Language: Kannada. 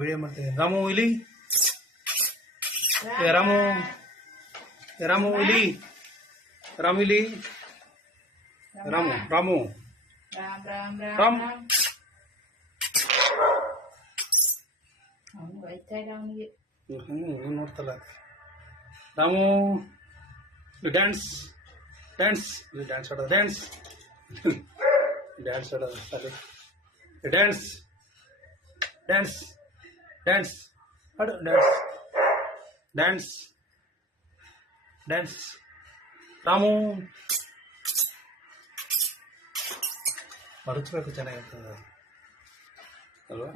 ವಿಡಿಯೋ ಮಾಡ್ತೀನಿ. ರಾಮು ಇಲ್ಲಿ, ರಾಮು ರಾಮು ಇಲ್ಲಿ, ರಾಮು ಇಲ್ಲಿ, ರಾಮು ರಾಮು ರಾಮ್. ನೋಡ್ತಲ್ಲ ರಾಮು. ಡ್ಯಾನ್ಸ್ ಡ್ಯಾನ್ಸ್ ಡ್ಯಾನ್ಸ್ ಆಡೋದು, ಡ್ಯಾನ್ಸ್ ಡ್ಯಾನ್ಸ್ ಆಡೋದು ಅಲ್ಲಿ, ಡ್ಯಾನ್ಸ್ ಡ್ಯಾನ್ಸ್ ಡ್ಯಾನ್ಸ್ ಆಡು, ಡ್ಯಾನ್ಸ್ ಡ್ಯಾನ್ಸ್ ಡ್ಯಾನ್ಸ್. ರಾಮು ಮಡಚಬೇಕು, ಚೆನ್ನಾಗಿರ್ತದೆ ಅಲ್ವಾ?